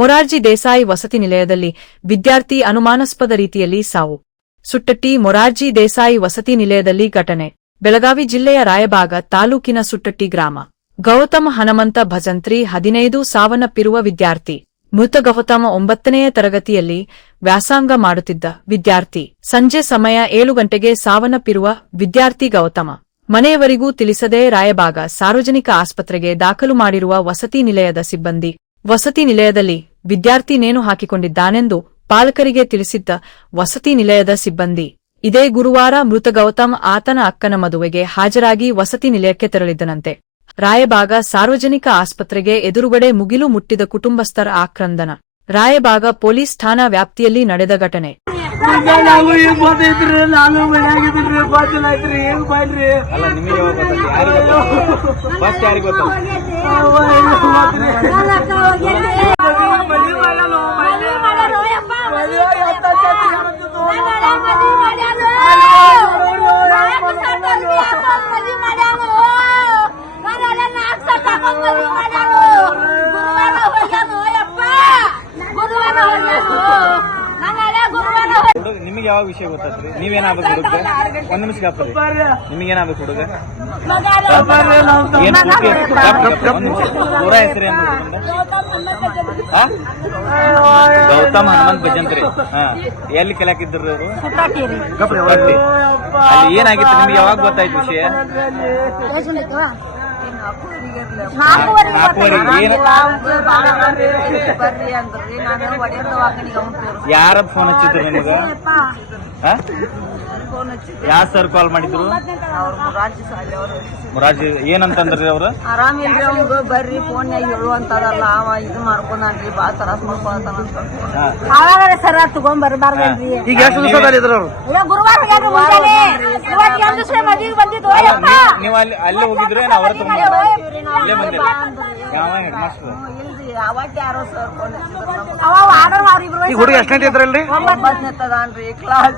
ಮೊರಾರ್ಜಿ ದೇಸಾಯಿ ವಸತಿ ನಿಲಯದಲ್ಲಿ ವಿದ್ಯಾರ್ಥಿ ಅನುಮಾನಾಸ್ಪದ ರೀತಿಯಲ್ಲಿ ಸಾವು. ಸುಟ್ಟಟ್ಟಿ ಮೊರಾರ್ಜಿ ದೇಸಾಯಿ ವಸತಿ ನಿಲಯದಲ್ಲಿ ಘಟನೆ. ಬೆಳಗಾವಿ ಜಿಲ್ಲೆಯ ರಾಯಬಾಗ ತಾಲೂಕಿನ ಸುಟ್ಟಟ್ಟಿ ಗ್ರಾಮ. ಗೌತಮ್ ಹನುಮಂತ ಭಜಂತ್ರಿ 15 ಸಾವನ್ನಪ್ಪಿರುವ ವಿದ್ಯಾರ್ಥಿ. ಮೃತ ಗೌತಮ್ 9ನೇ ತರಗತಿಯಲ್ಲಿ ವ್ಯಾಸಂಗ ಮಾಡುತ್ತಿದ್ದ ವಿದ್ಯಾರ್ಥಿ. ಸಂಜೆ ಸಮಯ 7 ಗಂಟೆಗೆ ಸಾವನ್ನಪ್ಪಿರುವ ವಿದ್ಯಾರ್ಥಿ ಗೌತಮ ಮನೆಯವರಿಗೂ ತಿಳಿಸದೆ ರಾಯಬಾಗ ಸಾರ್ವಜನಿಕ ಆಸ್ಪತ್ರೆಗೆ ದಾಖಲು ಮಾಡಿರುವ ವಸತಿ ನಿಲಯದ ಸಿಬ್ಬಂದಿ. ವಸತಿ ನಿಲಯದಲ್ಲಿ ವಿದ್ಯಾರ್ಥಿ ನೇಣು ಹಾಕಿಕೊಂಡಿದ್ದಾನೆಂದು ಪಾಲಕರಿಗೆ ತಿಳಿಸಿದ್ದ ವಸತಿ ನಿಲಯದ ಸಿಬ್ಬಂದಿ. ಇದೇ ಗುರುವಾರ ಮೃತ ಗೌತಮ್ ಆತನ ಅಕ್ಕನ ಮದುವೆಗೆ ಹಾಜರಾಗಿ ವಸತಿ ನಿಲಯಕ್ಕೆ ತೆರಳಿದ್ದನಂತೆ. ರಾಯಬಾಗ ಸಾರ್ವಜನಿಕ ಆಸ್ಪತ್ರೆಗೆ ಎದುರುಗಡೆ ಮುಗಿಲು ಮುಟ್ಟಿದ ಕುಟುಂಬಸ್ಥರ ಆಕ್ರಂದನ. ರಾಯಬಾಗ ಪೊಲೀಸ್ ಠಾಣಾ ವ್ಯಾಪ್ತಿಯಲ್ಲಿ ನಡೆದ ಘಟನೆ. ನಿಮಗೆ ಯಾವ ವಿಷಯ ಗೊತ್ತಾತ್ರಿ? ನೀವೇನಾಗಬೇಕು ಹುಡುಗ? ಒಂದ್ ನಿಮಿಷ ಕಾಪ್ರಿ. ನಿಮಗೇನಾಗಬೇಕು ಹುಡುಗ? ಪೂರ ಹೆಸರೇನು? ಗೌತಮ್ ಹನುಮಂತ್ ಭಜಂತ್ರಿ. ಎಲ್ಲಿ ಕಲಾಕಿದ್ರು ಅವರು? ಅಲ್ಲಿ ಏನಾಗಿತ್ತು ನಿಮ್ಗೆ ಯಾವಾಗ ಗೊತ್ತಾಯ್ತು ವಿಷಯ? ಯಾರ ಫೋನ್ ಹಚ್ಚಿದ್ರು ನಿಮಗ? ಯಾರ ಸರ್ ಕಾಲ್ ಮಾಡಿದ್ರು? ಮುರಾರ್ಜಿ ಏನಂತಂದ್ರಿ ಅವ್ರು? ಆರಾಮಿಲ್ರಿ ಅವ್ಗ ಬರ್ರಿ ಫೋನ್ಯಾಗ ಹೇಳುವಂತದಲ್ಲ, ಅವ ಇದು ಮಾಡ್ಕೊಂಡ್ರಿ ಬಾಳ ತ್ರಾಸ ಮಾಡ್ಕೊತಾನ ಸರ ತಗೊಂಡ್ ಬರ್ಬಾರ್ದಲ್ರಿ. ಈಗ ಎಷ್ಟು ದಿವಸ ಗುರುವಾರ ನೀವು ಅಲ್ಲಿ ಹೋಗಿದ್ರೆ ಅವ್ರ ಇಲ್ಲೇ ಬಂದಿಲ್ಲ? ಯಾವ ಹೆಡ್ ಮಾಸ್ಟರ್? ಅವತ್ತು ಯಾರೋ ಸರ್ ಫೋನ್ ಈಗ ಹುಡುಗ ಎಷ್ಟನೇ ಇದ್ರಲ್ರಿ? 9ನೇ ತದಾನ್ರಿ ಕ್ಲಾಸ್